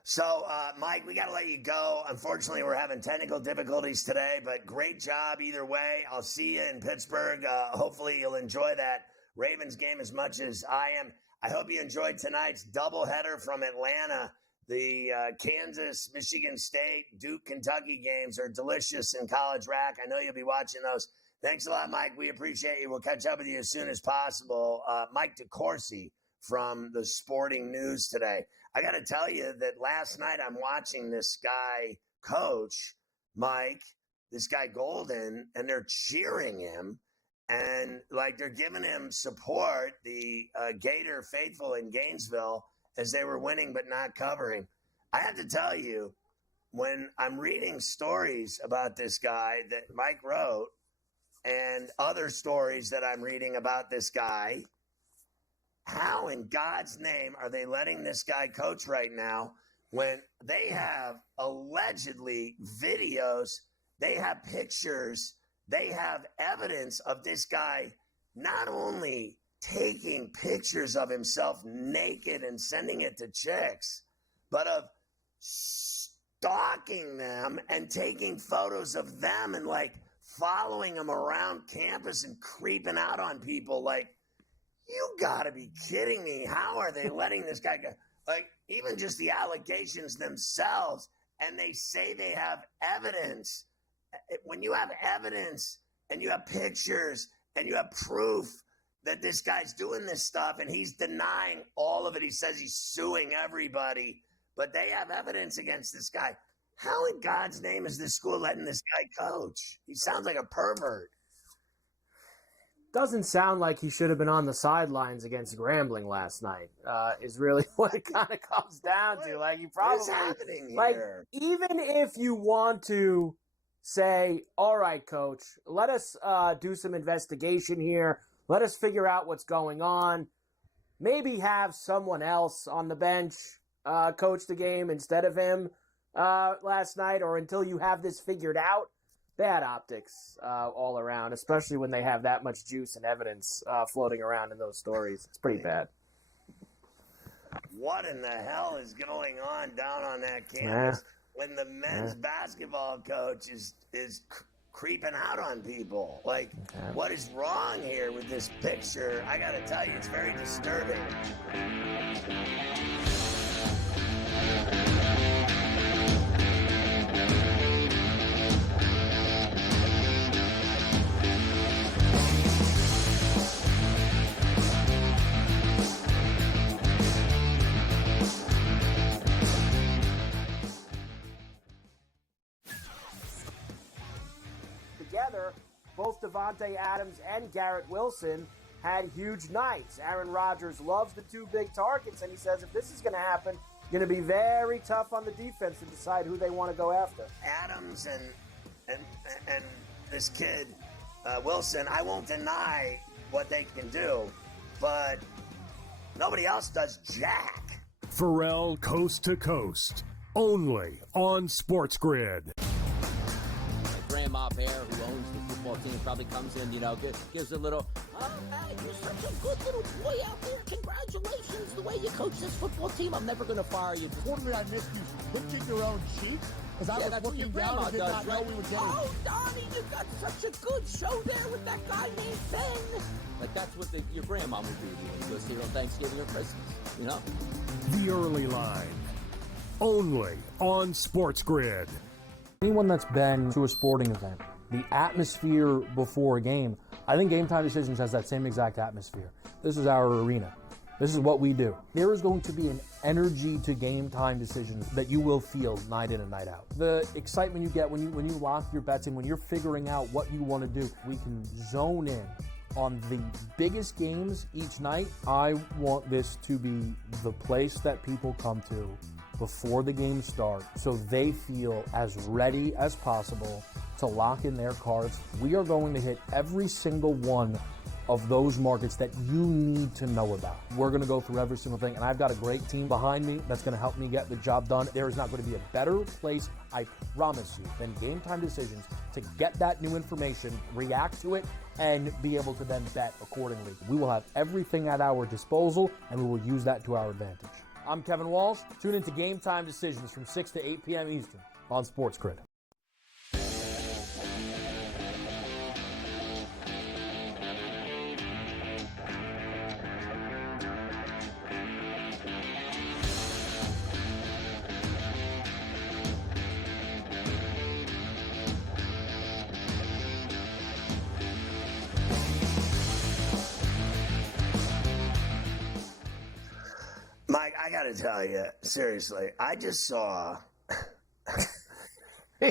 So, Mike, we got to let you go. Unfortunately, we're having technical difficulties today, but great job either way. I'll see you in Pittsburgh. Hopefully, you'll enjoy that Ravens game as much as I am. I hope you enjoyed tonight's doubleheader from Atlanta. The Kansas, Michigan State, Duke, Kentucky games are delicious in College Rack. I know you'll be watching those. Thanks a lot, Mike. We appreciate you. We'll catch up with you as soon as possible. Mike DeCourcy from the Sporting News today. I got to tell you that last night I'm watching this guy coach, Mike, this guy Golden, and they're cheering him. And like they're giving him support, the Gator faithful in Gainesville, as they were winning but not covering. I have to tell you, when I'm reading stories about this guy that Mike wrote and other stories that I'm reading about this guy, how in God's name are they letting this guy coach right now when they have allegedly videos, they have pictures, they have evidence of this guy not only taking pictures of himself naked and sending it to chicks, but of stalking them and taking photos of them and like following them around campus and creeping out on people. Like, you gotta be kidding me. How are they letting this guy go? Like, even just the allegations themselves, and they say they have evidence. When you have evidence and you have pictures and you have proof that this guy's doing this stuff and he's denying all of it, he says he's suing everybody, but they have evidence against this guy. How in God's name is this school letting this guy coach? He sounds like a pervert. Doesn't sound like he should have been on the sidelines against Grambling last night, is really what it kind of comes down to. Like, you probably, what is happening here? Like, even if you want to say, all right, coach, let us do some investigation here. Let us figure out what's going on. Maybe have someone else on the bench coach the game instead of him last night, or until you have this figured out. Bad optics all around, especially when they have that much juice and evidence floating around in those stories. It's pretty bad. What in the hell is going on down on that campus when the men's basketball coach is creeping out on people? Like, what is wrong here with this picture? I got to tell you, it's very disturbing. Together, both Devontae Adams and Garrett Wilson had huge nights. Aaron Rodgers loves the two big targets, and he says if this is going to happen, it's going to be very tough on the defense to decide who they want to go after. Adams and this kid, Wilson, I won't deny what they can do, but nobody else does jack. Ferrall Coast to Coast, only on SportsGrid. Grandma Bear, who owns the football team, probably comes in, gives a little, oh, man, you're such a good little boy out there. Congratulations, the way you coach this football team. I'm never going to fire you. Tournament I missed, you pinching your own cheek? Because I was looking down and did not know we were getting. Oh, Donnie, you got such a good show there with that guy named Ben. Like, that's what your grandma would do when you go see her on Thanksgiving or Christmas, The Early Line, only on SportsGrid. Anyone that's been to a sporting event, the atmosphere before a game, I think Game Time Decisions has that same exact atmosphere. This is our arena. This is what we do. There is going to be an energy to Game Time Decisions that you will feel night in and night out. The excitement you get when you lock your bets in, when you're figuring out what you want to do, we can zone in on the biggest games each night. I want this to be the place that people come to before the games start so they feel as ready as possible to lock in their cards. We are going to hit every single one of those markets that you need to know about. We're going to go through every single thing, and I've got a great team behind me that's going to help me get the job done. There is not going to be a better place, I promise you, than Game Time Decisions to get that new information, react to it, and be able to then bet accordingly. We will have everything at our disposal, and we will use that to our advantage. I'm Kevin Walsh. Tune into Game Time Decisions from 6 to 8 p.m. Eastern on SportsGrid. Mike, I got to tell you, seriously, I just saw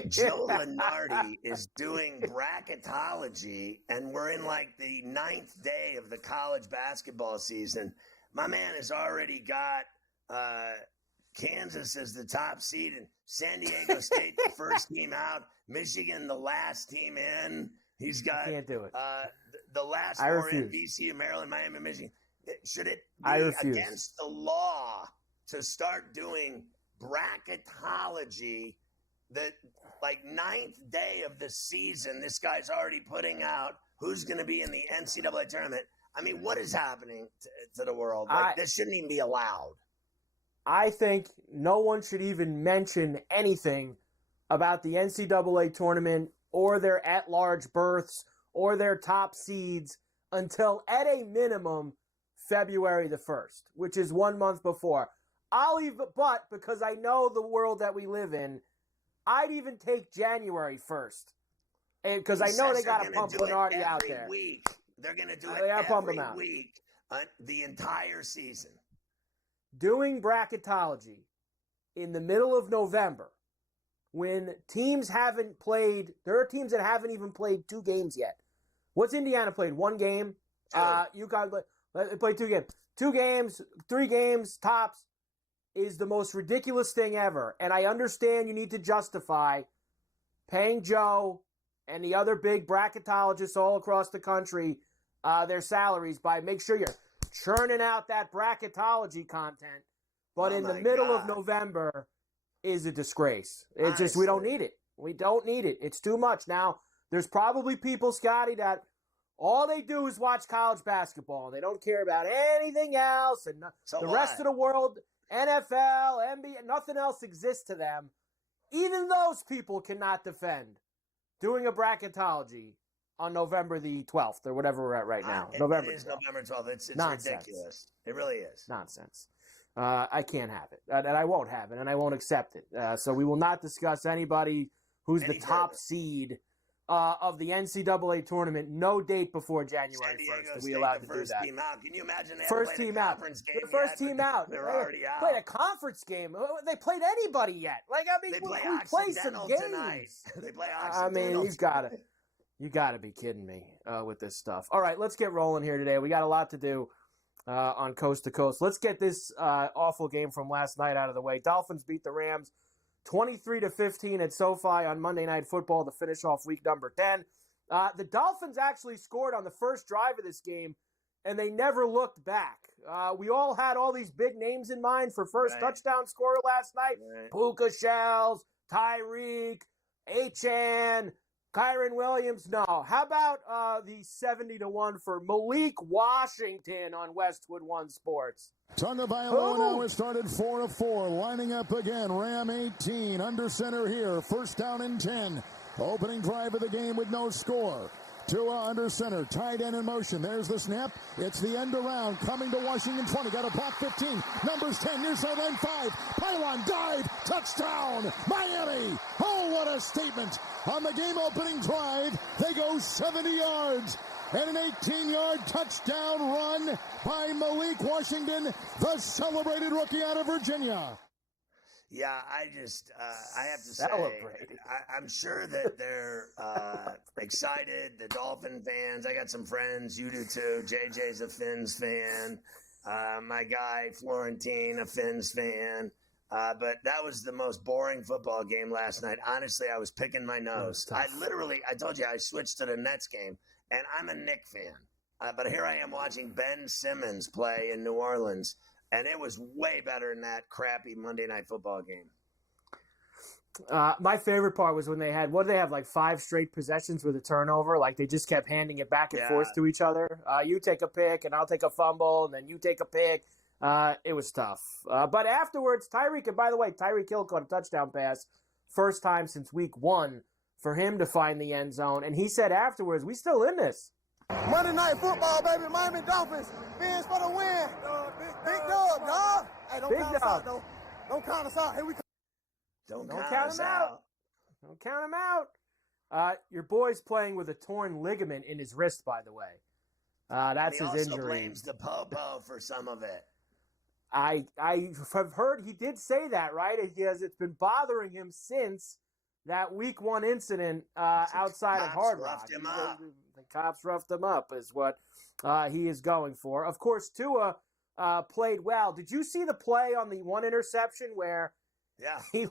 Joe Lunardi is doing bracketology, and we're in like the 9th day of the college basketball season. My man has already got Kansas as the top seed and San Diego State the first team out, Michigan the last team in. He's got Can't do it. The last I four in refuse. BC, Maryland, Miami, Michigan. Should it I be refuse. against the law to start doing bracketology that like 9th day of the season, this guy's already putting out who's going to be in the NCAA tournament? I mean, what is happening to the world? Like, this shouldn't even be allowed. I think no one should even mention anything about the NCAA tournament or their at-large berths or their top seeds until, at a minimum, February the 1st, which is 1 month before. But because I know the world that we live in, I'd even take January 1st. Because I know they got to pump Lunardi out there. Week. They're going to do They it gotta pump every him out. week, the entire season. Doing bracketology in the middle of November when teams haven't played, there are teams that haven't even played 2 games yet. What's Indiana played? 1 game? UConn played 2 games. 2 games, 3 games, tops, is the most ridiculous thing ever. And I understand you need to justify paying Joe and the other big bracketologists all across the country their salaries by make sure you're churning out that bracketology content. But in the middle of November is a disgrace. It's just, we don't need it. We don't need it. It's too much. Now, there's probably people, Scotty, that all they do is watch college basketball. They don't care about anything else. And the rest of the world, NFL, NBA, nothing else exists to them. Even those people cannot defend doing a bracketology on November the 12th or whatever we're at right now. It is 12th. November 12th. It's Nonsense. ridiculous. It really is. Nonsense. I can't have it. And I won't have it. And I won't accept it. So we will not discuss anybody who's the top seed of the NCAA tournament. No date before January 1st. Are we allowed to do that? Team out. Can you imagine they first team out. The first team out. They're already out. Played a conference game. They played anybody yet? Like, I mean, we play some games. Tonight. They play I mean, you gotta be kidding me with this stuff. All right, let's get rolling here today. We got a lot to do on Coast to Coast. Let's get this awful game from last night out of the way. Dolphins beat the Rams 23-15 at SoFi on Monday Night Football to finish off week number 10. The Dolphins actually scored on the first drive of this game, and they never looked back. We all had all these big names in mind for first touchdown scorer last night. Right. Puka Shells, Tyreek, Achane, Kyron Williams. No. How about the 70-1 for Malik Washington on Westwood One Sports? Tagovailoa now has started 4-4, lining up again. Ram 18, under center here. First down and 10. Opening drive of the game with no score. Tua under center, tight end in motion. There's the snap. It's the end around, coming to Washington 20. Got a block 15. Numbers 10, near sideline 5. Pylon, dive, touchdown, Miami. Oh, what a statement. On the game-opening drive, they go 70 yards. And an 18-yard touchdown run by Malik Washington, the celebrated rookie out of Virginia. Yeah, I have to say, I'm sure that they're excited, the Dolphin fans. I got some friends, you do too. JJ's a Fins fan. My guy, Florentine, a Fins fan. But that was the most boring football game last night. Honestly, I was picking my nose. I told you, I switched to the Nets game, and I'm a Knick fan. But here I am watching Ben Simmons play in New Orleans. And it was way better than that crappy Monday Night Football game. My favorite part was when they had, what did they have, like 5 straight possessions with a turnover? Like they just kept handing it back and forth to each other. You take a pick and I'll take a fumble and then you take a pick. It was tough. But afterwards, Tyreek, and by the way, Tyreek Hill caught a touchdown pass. First time since week 1 for him to find the end zone. And he said afterwards, we still in this. Monday Night Football, baby. Miami Dolphins. Fins for the win. Big dog, dog. Hey, don't count us out, though. Don't count us out. Here we come. Don't count him out. Don't count him out. Your boy's playing with a torn ligament in his wrist, by the way. That's his injury. He also blames the popo for some of it. I have heard he did say that, right? It's been bothering him since that week 1 incident outside of Hard Rock. The cops roughed him up is what he is going for. Of course, Tua played well. Did you see the play on the one interception where he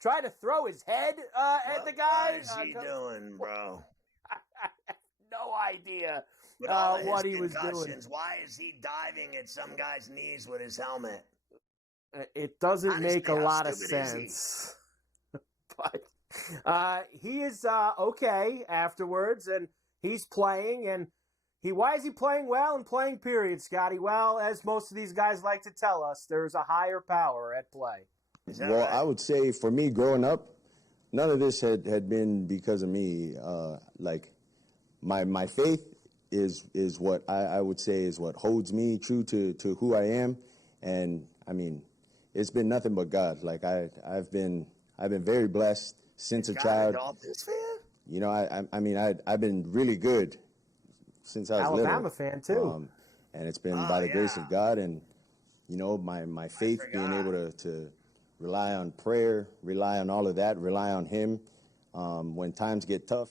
tried to throw his head at the guy? What is he doing, bro? I have no idea what he was doing. Why is he diving at some guy's knees with his helmet? It doesn't make a lot of sense. But he is okay afterwards, and he's playing, and why is he playing well and playing period, Scotty? Well, as most of these guys like to tell us, there's a higher power at play. Well, right? I would say for me growing up, none of this had been because of me. Like my faith is what I would say is what holds me true to who I am. And I mean, it's been nothing but God. Like I've been very blessed since a child. Dolphins fan? You know, I've been really good since I was little. Alabama fan too. And it's been by the grace of God, and you know, my faith, being able to rely on prayer, rely on all of that, rely on Him when times get tough.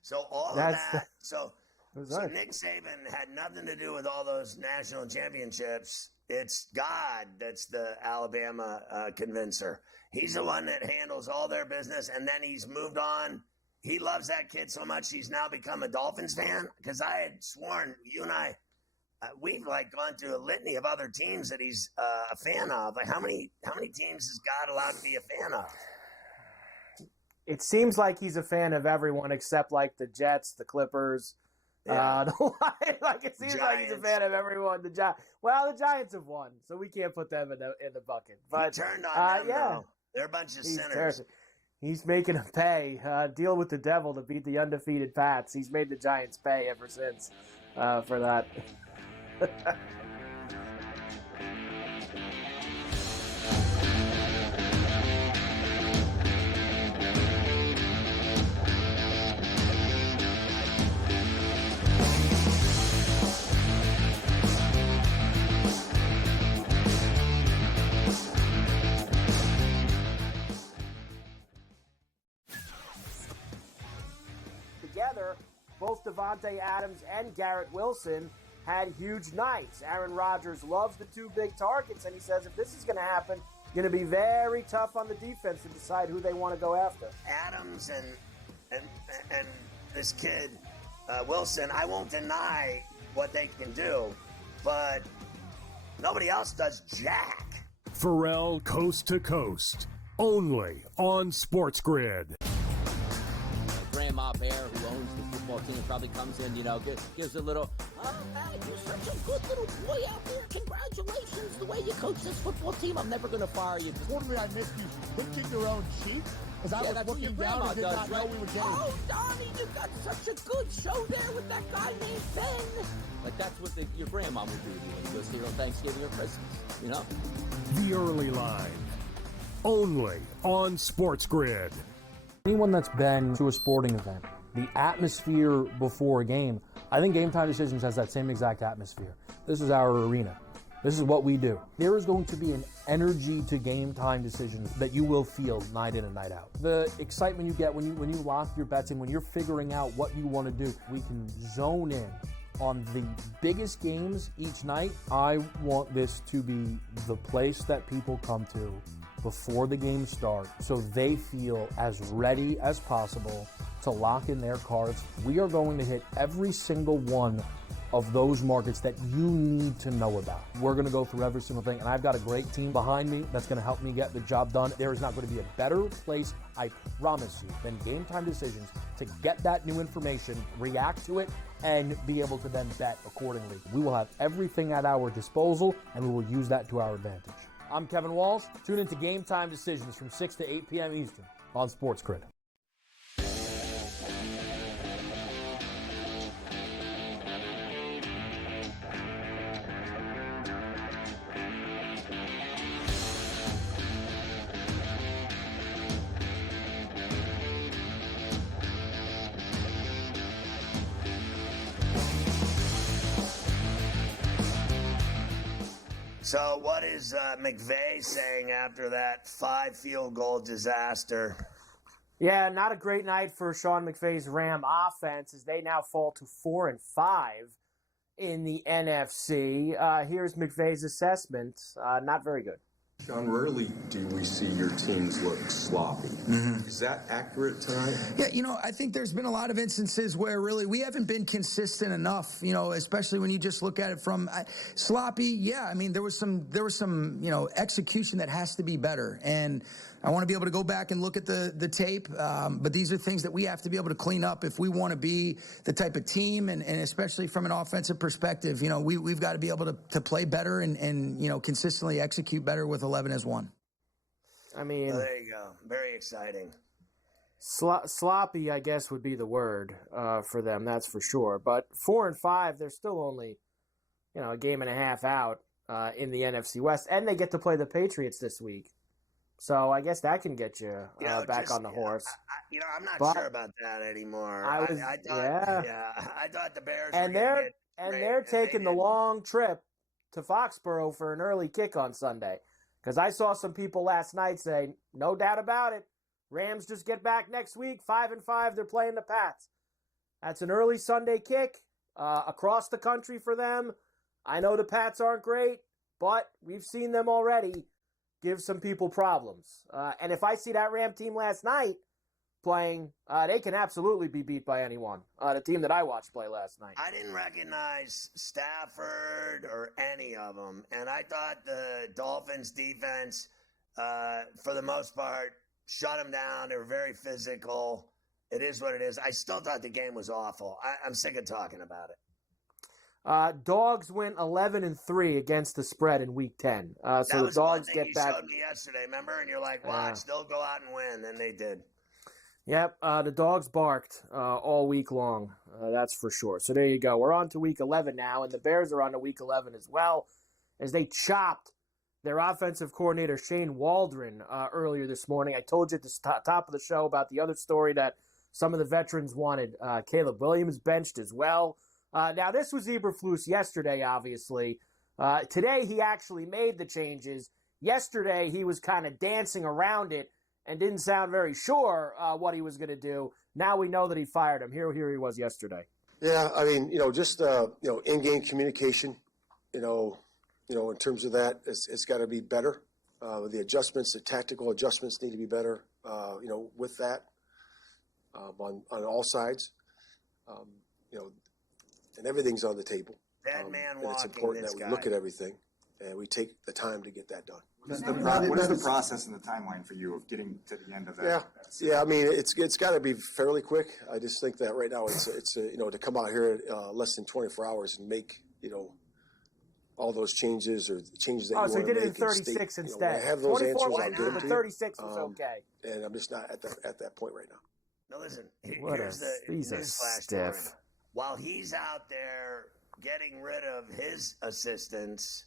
So all of that. So Nick Saban had nothing to do with all those national championships. It's God that's the Alabama convincer. He's the one that handles all their business, and then he's moved on. He loves that kid so much he's now become a Dolphins fan. Because I had sworn, you and I, we've gone through a litany of other teams that he's a fan of. Like how many teams is God allowed to be a fan of? It seems like he's a fan of everyone except the Jets, the Clippers. Yeah. It seems like he's a fan of everyone. The Giants have won, so we can't put them in the bucket. But he turned on them, though. They're a bunch of sinners. He's making them pay. Deal with the devil to beat the undefeated Pats. He's made the Giants pay ever since for that. Together, both Devontae Adams and Garrett Wilson had huge nights. Aaron Rodgers loves the 2 big targets, and he says if this is going to happen, it's going to be very tough on the defense to decide who they want to go after. Adams and this kid, Wilson, I won't deny what they can do, but nobody else does jack. Ferrall Coast to Coast, only on SportsGrid. Grandma Bear, who owns the football team, probably comes in, gives a little, oh, man, you're such a good little boy out there. Congratulations, the way you coach this football team. I'm never going to fire you. Told me I missed you pinching your own cheek? As I was looking down and did not know we were getting... Oh, Donnie, you got such a good show there with that guy named Ben. Like, that's what your grandma would do to you when you go see her on Thanksgiving or Christmas, The Early Line, only on SportsGrid. Anyone that's been to a sporting event, the atmosphere before a game, I think Game Time Decisions has that same exact atmosphere. This is our arena. This is what we do. There is going to be an energy to Game Time Decisions that you will feel night in and night out. The excitement you get when you lock your bets in, when you're figuring out what you want to do, we can zone in on the biggest games each night. I want this to be the place that people come to before the game starts so they feel as ready as possible to lock in their cards. We are going to hit every single one of those markets that you need to know about. We're going to go through every single thing, and I've got a great team behind me that's going to help me get the job done. There is not going to be a better place, I promise you, than Game Time Decisions to get that new information, react to it, and be able to then bet accordingly. We will have everything at our disposal, and we will use that to our advantage. I'm Kevin Walsh. Tune into Game Time Decisions from 6 to 8 p.m. Eastern on SportsGrid. So what is McVay saying after that 5-field goal disaster? Yeah, not a great night for Sean McVay's Ram offense as they now fall to 4-5 in the NFC. Here's McVay's assessment. Not very good. Sean, rarely do we see your teams look sloppy. Is that accurate tonight? Yeah, I think there's been a lot of instances where really we haven't been consistent enough, especially when you just look at it from sloppy. Yeah, I mean, there was some, execution that has to be better. And I want to be able to go back and look at the tape. But these are things that we have to be able to clean up if we want to be the type of team. And especially from an offensive perspective, we've got to be able to play better and consistently execute better with 11 as one. I mean, there you go. Very exciting. Sloppy, I guess, would be the word for them. That's for sure. But 4-5, they're still only, a game and a half out in the NFC West, and they get to play the Patriots this week. So I guess that can get you back on the horse. I'm not sure about that anymore. I thought the Bears they're taking the long trip to Foxborough for an early kick on Sunday. Because I saw some people last night say, no doubt about it, Rams just get back next week, 5-5, they're playing the Pats. That's an early Sunday kick across the country for them. I know the Pats aren't great, but we've seen them already give some people problems. And if I see that Ram team last night playing, they can absolutely be beat by anyone. The team that I watched play last night. I didn't recognize Stafford or any of them, and I thought the Dolphins defense, for the most part, shut them down. They were very physical. It is what it is. I still thought the game was awful. I'm sick of talking about it. Dogs went 11-3 against the spread in Week 10. So the Dogs get back. You showed me yesterday, remember? And you're like, watch, they'll go out and win, and they did. Yep, the Dogs barked all week long. That's for sure. So there you go. We're on to Week 11 now, and the Bears are on to Week 11 as well, as they chopped their offensive coordinator Shane Waldron earlier this morning. I told you at the top of the show about the other story that some of the veterans wanted Caleb Williams benched as well. Now, this was Eberflus yesterday, obviously. Today, he actually made the changes. Yesterday, he was kind of dancing around it and didn't sound very sure what he was going to do. Now we know that he fired him. Here he was yesterday. Yeah, I mean, just in-game communication, in terms of that, it's got to be better. The adjustments, the tactical adjustments need to be better, with that on all sides. and everything's on the table. Dead man and it's walking, important this that we guy. look at everything and we take the time to get that done. What is the process and the timeline for you of getting to the end of that? Yeah. I mean, it's got to be fairly quick. I just think that right now it's to come out here less than 24 hours and make all those changes or changes that you want to make. So he did it in 36 instead. I have those 24 answers. was I'll good, get them but to 36 you. was okay. And I'm just not at that point right now. Now listen, These are newsflash, stiff. While he's out there getting rid of his assistants,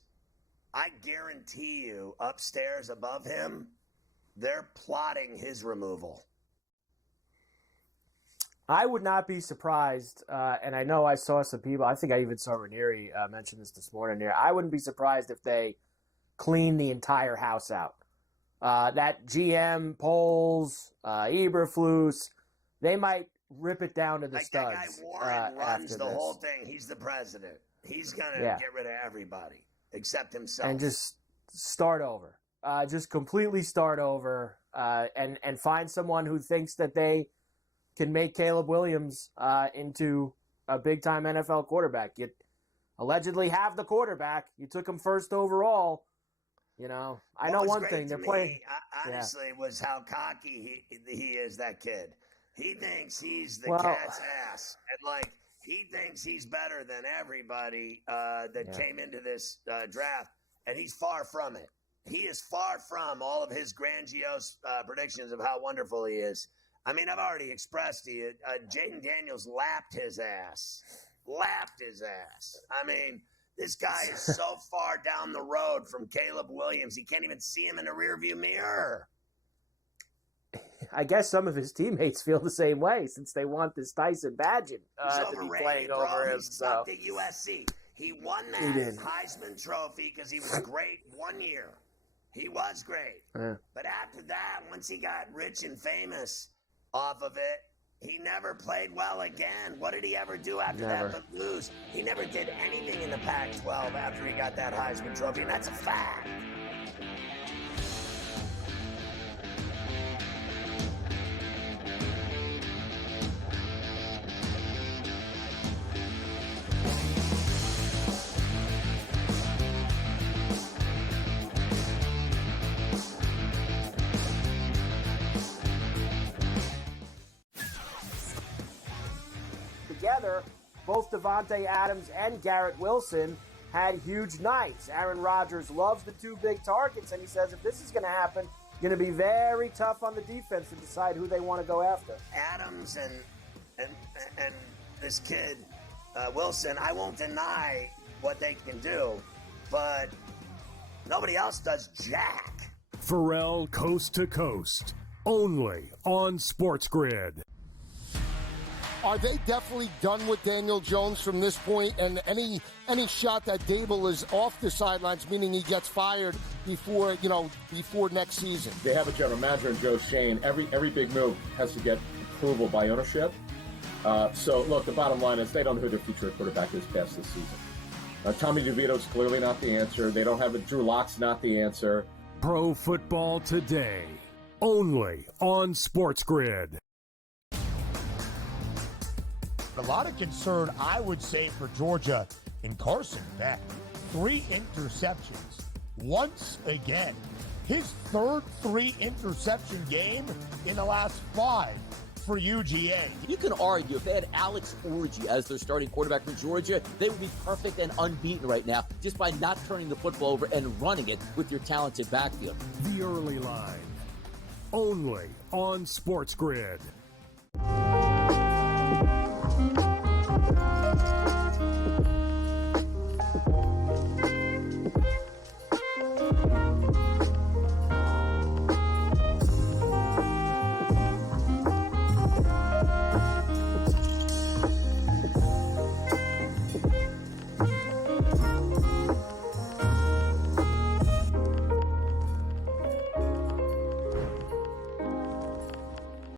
I guarantee you, upstairs above him, they're plotting his removal. I would not be surprised, and I know I saw some people, I think I even saw Ranieri mention this morning here. I wouldn't be surprised if they clean the entire house out. That GM, Poles, Eberflus, they might rip it down to the studs. That guy Warren runs after the this. whole thing. He's the president. He's going to get rid of everybody except himself. And just start over. Just completely start over and find someone who thinks that they can make Caleb Williams into a big-time NFL quarterback. You allegedly have the quarterback. You took him first overall. I know one thing. They're playing. Honestly, was how cocky he is, that kid. He thinks he's the cat's ass. And, he thinks he's better than everybody that came into this draft. And he's far from it. He is far from all of his grandiose predictions of how wonderful he is. I mean, I've already expressed to you, Jaden Daniels lapped his ass. I mean, this guy is so far down the road from Caleb Williams, he can't even see him in the rearview mirror. I guess some of his teammates feel the same way since they want this Tyson Bagent to be playing over him. He's up to USC. He won that Heisman Trophy because he was great 1 year. He was great. But after that, once he got rich and famous off of it, he never played well again. What did he ever do after that but lose? He never did anything in the Pac-12 after he got that Heisman Trophy, and that's a fact. Together, both Devontae Adams and Garrett Wilson had huge nights. Aaron Rodgers loves the two big targets, and he says if this is going to happen, going to be very tough on the defense to decide who they want to go after. Adams and this kid, Wilson, I won't deny what they can do, but nobody else does jack. Ferrall Coast to Coast, only on SportsGrid. Are they definitely done with Daniel Jones from this point? And any shot that Dable is off the sidelines, meaning he gets fired before next season? They have a general manager in Joe Shane. Every big move has to get approval by ownership. So look, the bottom line is they don't know who their future quarterback is past this season. Tommy DeVito's clearly not the answer. They don't have Drew Lock's not the answer. Pro Football Today, only on SportsGrid. A lot of concern, I would say, for Georgia in Carson Beck. 3 interceptions once again. His third 3-interception game in the last 5 for UGA. You can argue if they had Alex Orji as their starting quarterback for Georgia, they would be perfect and unbeaten right now just by not turning the football over and running it with your talented backfield. The Early Line, only on SportsGrid.